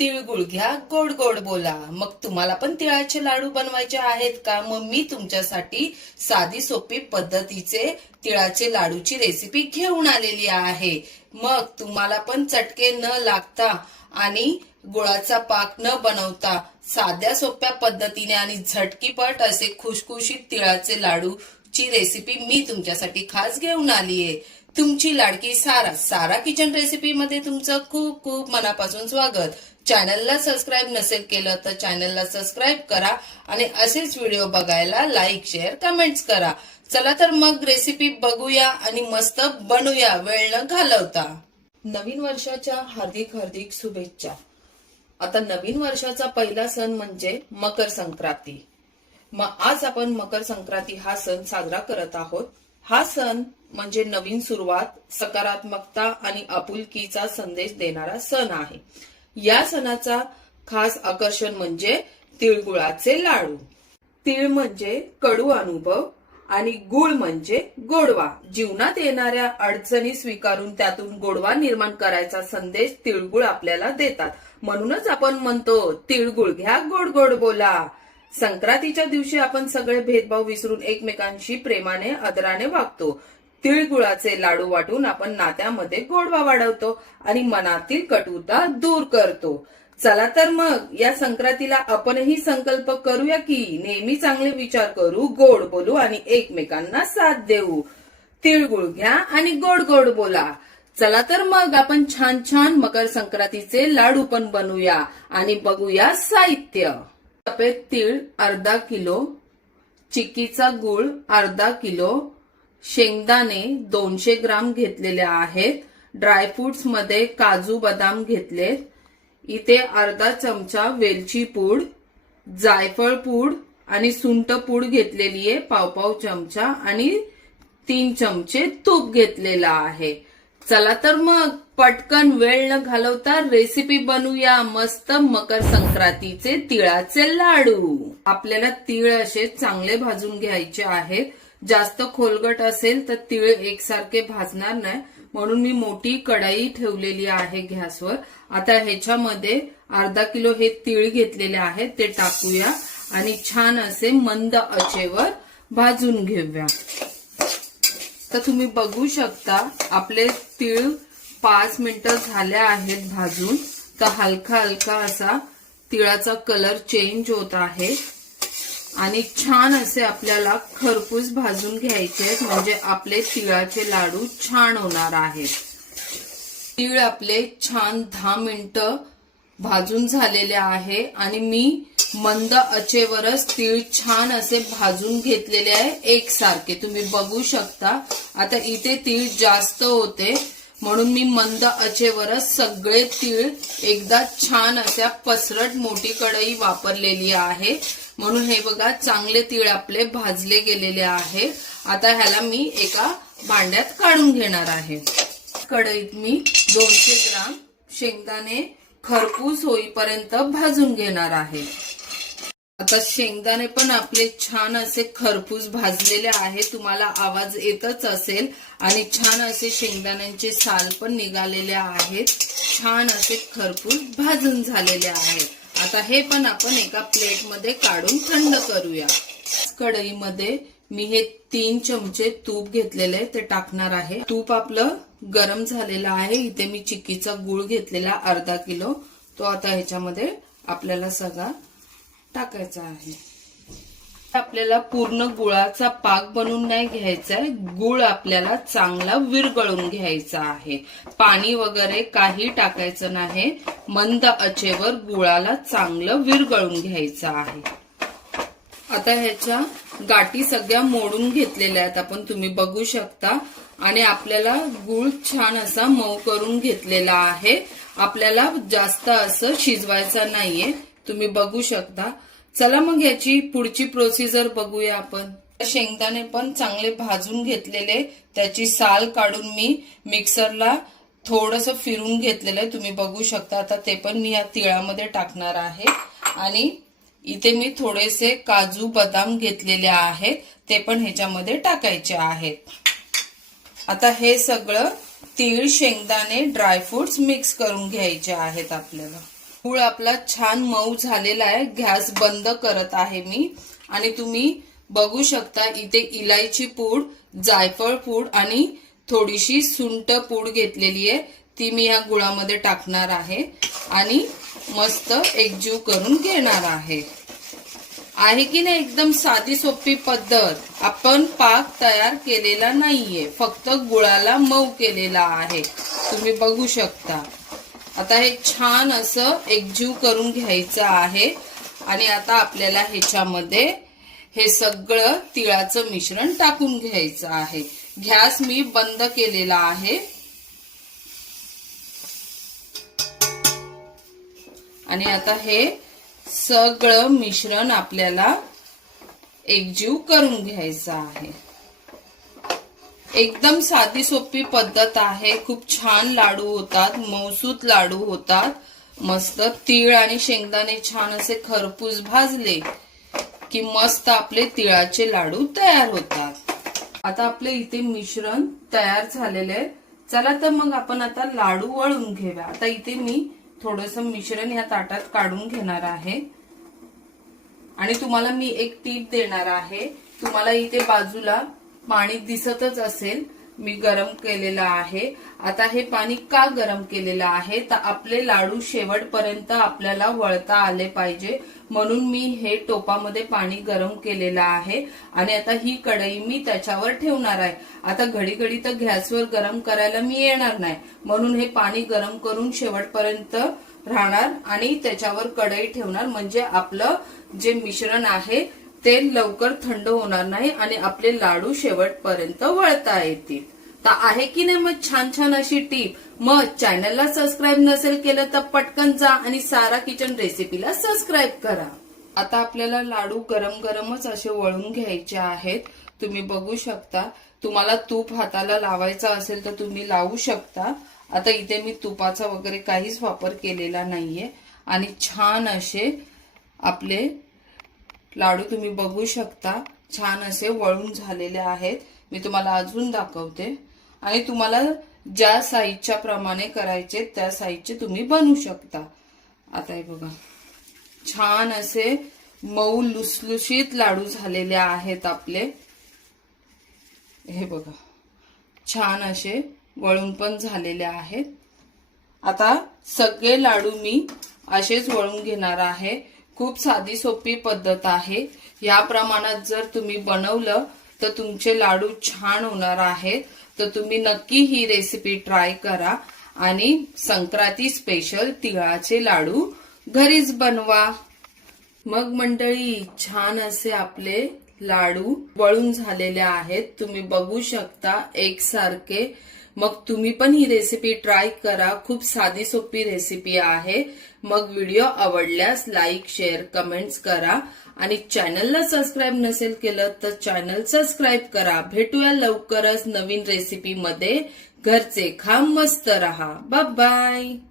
तिळगुळ घ्या, गोड गोड बोला. मग तुम्हाला पण तिळाचे लाडू बनवायचे आहेत का? मग मी तुमच्यासाठी साधी सोपी पद्धतीचे तिळाचे लाडूची रेसिपी घेऊन आलेली आहे. मग तुम्हाला पण चटके न लागता आणि गुळाचा पाक न बनवता साध्या सोप्या पद्धतीने आणि झटकीपट असे खुशखुशीत तिळाचे लाडूची रेसिपी मी तुमच्यासाठी खास घेऊन आली आहे. तुमची लाडकी सारा किचन रेसिपी मध्ये तुमचं खूप खूप मनापासून स्वागत. चॅनलला सबस्क्राईब नसेल केलं तर चॅनलला सबस्क्राईब करा आणि असेच व्हिडिओ बघायला लाईक, शेअर, कमेंट्स करा. चला तर मग रेसिपी बघूया आणि मस्त बनवूया वेळ न घालवता. नवीन वर्षाच्या हार्दिक हार्दिक शुभेच्छा. आता नवीन वर्षाचा पहिला सण म्हणजे मकर संक्रांती. मग आज आपण मकर संक्रांती हा सण साजरा करत आहोत. हा सण म्हणजे नवीन सुरुवात, सकारात्मकता आणि आपुलकीचा संदेश देणारा सण आहे. या सणाचा खास आकर्षण म्हणजे तिळगुळाचे लाडू. तीळ म्हणजे कडू अनुभव आणि गुळ म्हणजे गोडवा. जीवनात येणाऱ्या अडचणी स्वीकारून त्यातून गोडवा निर्माण करायचा संदेश तिळगुळ आपल्याला देतात. म्हणूनच आपण म्हणतो तिळगुळ घ्या, गोड गोड बोला. संक्रांतीच्या दिवशी आपण सगळे भेदभाव विसरून एकमेकांशी प्रेमाने आदराने वागतो. तिळगुळाचे लाडू वाटून आपण नात्यामध्ये गोडवा वाढवतो आणि मनातील कटुता दूर करतो. चला तर मग या संक्रांतीला आपणही संकल्प करूया की नेहमी चांगले विचार करू, गोड बोलू आणि एकमेकांना साथ देऊ. तिळगुळ घ्या आणि गोड गोड बोला. चला तर मग आपण छान छान मकर संक्रांतीचे लाडू पण बनवूया आणि बघूया साहित्य. सफेद तीळ अर्धा किलो, चिक्कीचा गुळ अर्धा किलो, शेंगदाणे 200 ग्राम घेतलेले आहेत. ड्रायफ्रुट्स मध्ये काजू बदाम घेतलेत. इथे अर्धा चमचा वेलची पूड, जायफळ पूड आणि सुंठ पूड घेतलेली आहे पाव चमचा आणि 3 चमचे तूप घेतलेला आहे. चला तर मग पटकन वेळ न घालवता रेसिपी बनवूया मस्त मकर संक्रांतीचे तिळाचे लाडू. आपल्याला तीळ असे चांगले भाजून घ्यायचे आहेत. जास्त खोलगट असेल तर तीळ एकसारखे भाजणार नाही, म्हणून मी मोठी कढई ठेवलेली आहे गॅसवर. आता ह्याच्यामध्ये अर्धा किलो हे तीळ घेतलेले आहेत ते टाकूया आणि छान असे मंद आचेवर भाजून घेऊया. तर तुम्ही बघू शकता आपले तीळ 5 मिनिटं झाले आहेत भाजून. तर हलका हलका असा तिळाचा कलर चेंज होत आहे आणि छान असे आपल्याला खरपूस भाजून घ्यायचे आहेत, म्हणजे आपले तिळाचे लाडू छान होणार आहेत. तीळ आपले छान 10 मिनिटं भाजून झालेले आहे आणि मी मंद आचेवरच तीळ छान असे भाजून घेतलेले आहे एकसारखे. तुम्ही बघू शकता. आता इथे तीळ जास्त होते म्हणून मी मंद आचेवरच सगळे तीळ एकदा छान अशा पसरट मोठी कढई वापरलेली आहे. म्हणून हे बघा चांगले तीळ आपले भाजले गेलेले आहे. आता ह्याला मी एका भांड्यात काढून घेणार आहे. कढईत मी 200 ग्राम शेंगदाणे खरपूस होईपर्यंत भाजून घेणार आहे. आता शेंगदाणे पण आपले छान असे खरपूस भाजलेले आहे. तुम्हाला आवाज येतच असेल आणि छान असे शेंगदाण्यांचे साल पण निघालेले आहेत. छान असे खरपूस भाजून झालेले आहेत. आता हे पण आपण एका प्लेटमध्ये काढून थंड करूया. कढईमध्ये मी हे 3 चमचे तूप घेतलेले ते टाकणार आहे. तूप आपलं गरम झालेलं आहे. इथे मी चिक्कीचा गुळ घेतलेला अर्धा किलो, तो आता ह्याच्यामध्ये आपल्याला सगळा टाकायचा आहे. आपल्याला पूर्ण गुळाचा पाक बनवून नाही घ्यायचा आहे. गुळ आपल्याला चांगला विरघळून घ्यायचा आहे. पाणी वगैरे काही टाकायचं नाही. मंद आचेवर गुळाला चांगलं विरघळून घ्यायचं आहे. आता ह्याच्या गाठी सगळ्या मोडून घेतलेल्या आहेत आपण, तुम्ही बघू शकता. आणि आपल्याला गुळ छान असा मऊ करून घेतलेला आहे. आपल्याला जास्त असं शिजवायचं नाहीये, तुम्ही बघू शकता. चला मग याची पुढची प्रोसिजर बघूया आपण. शेंगदाणे पण चांगले भाजून घेतलेले, त्याची साल काढून मी मिक्सरला थोडंसं फिरून घेतलेलं आहे, तुम्ही बघू शकता. आता ते पण मी या तिळामध्ये टाकणार आहे. आणि इथे मी थोडेसे काजू बदाम घेतलेले आहेत, ते पण ह्याच्यामध्ये टाकायचे आहेत. आता हे सगळं तीळ, शेंगदाणे, ड्रायफ्रुट्स मिक्स करून घ्यायचे आहेत आपल्याला. गूळ आपला छान मऊ झालेला आहे. गॅस बंद करत आहे मी. आणि तुम्ही बघू शकता इथे इलायची पूड, जायफळ पूड आणि थोडीशी सुंठ पूड घेतलेली आहे, ती मी या गुळामध्ये टाकणार आहे आणि मस्त एकजीव करून घेणार आहे. आहे की नाही एकदम साधी सोपी पद्धत. आपण पाक तयार केलेला नाहीये, फक्त गुळाला मऊ केलेला आहे. तुम्ही बघू शकता. आता हे छान असं एकजीव करून घ्यायचं आहे. आणि आता आपल्याला ह्याच्यामध्ये हे सगळं तिळाचं मिश्रण टाकून घ्यायचं आहे. गॅस मी बंद केलेला आहे. आणि आता हे सगळं मिश्रण आपल्याला एकजीव करून घ्यायचं आहे. एकदम साधी सोपी पद्धत आहे. खूप छान लाडू होतात, मऊसूत लाडू होतात. मस्त तीळ आणि शेंगदाणे छान असे खरपूस भाजले की मस्त आपले तिळाचे लाडू तयार होतात. आता आपले इथे मिश्रण तयार झालेले आहे. चला तर मग आपण आता लाडू वळून घेऊया. आता इथे मी थोडंसं मिश्रण ह्या ताटात काढून घेणार आहे. आणि तुम्हाला मी एक टीप देणार आहे. तुम्हाला इथे बाजूला पाणी दिसतच असेल, मी गरम केलेलं आहे. आता हे पाणी का गरम केलेलं आहे तर आपले लाडू शेवटपर्यंत आपल्याला वळता आले पाहिजे, म्हणून मी हे टोपामध्ये पाणी गरम केलेलं आहे. आणि आता ही कढई मी त्याच्यावर ठेवणार आहे. आता घडी घडी तर गॅसवर गरम करायला मी येणार नाही, म्हणून हे पाणी गरम करून शेवटपर्यंत राहणार आणि त्याच्यावर कढई ठेवणार. म्हणजे आपलं जे मिश्रण आहे ते लवकर थंड होणार नाही आणि आपले लाडू शेवटपर्यंत वळता येतील. तर आहे की नाही मग छान छान अशी टीप. मग चॅनलला सबस्क्राईब नसेल केलं तर पटकन जा आणि सारा किचन रेसिपीला सबस्क्राईब करा. आता आपल्याला लाडू गरम गरमच असे वळून घ्यायचे आहेत. तुम्ही बघू शकता. तुम्हाला तूप हाताला लावायचा असेल तर तुम्ही लावू शकता. आता इथे मी तुपाचा वगैरे काहीच वापर केलेला नाहीये. आणि छान असे आपले लाडू तुम्ही बघू शकता छान असे वळून झालेले आहेत. मी तुम्हाला अजून दाखवते. आणि तुम्हाला ज्या साईजच्या प्रमाणे करायचे त्या साईजचे तुम्ही बनवू शकता. आता हे बघा छान असे मऊ लुसलुशीत लाडू झालेले आहेत आपले. हे बघा छान असे वळून पण झालेले आहेत. आता सगळे लाडू मी असेच वळून घेणार आहे. खूप साधी सोपी पद्धत आहे. या प्रमाणात जर तुम्ही बनवलं तर तुमचे लाडू छान होणार आहेत. तर तुम्ही नक्की ही रेसिपी ट्राय करा आणि संक्रांती स्पेशल तिळाचे लाडू घरीच बनवा. मग मंडळी छान असे आपले लाडू वळून झालेले आहेत. तुम्ही बघू शकता एकसारखे. मग तुम्ही पण ही रेसिपी ट्राय करा. खूप साधी सोपी रेसिपी आहे. मग व्हिडिओ आवडल्यास लाईक, शेअर, कमेंट्स करा. आणि चॅनलला सबस्क्राईब नसेल केलं तर चॅनल सबस्क्राईब करा. भेटूया लवकरच नवीन रेसिपी मध्ये. घरचे खा, मस्त रहा. Bye bye.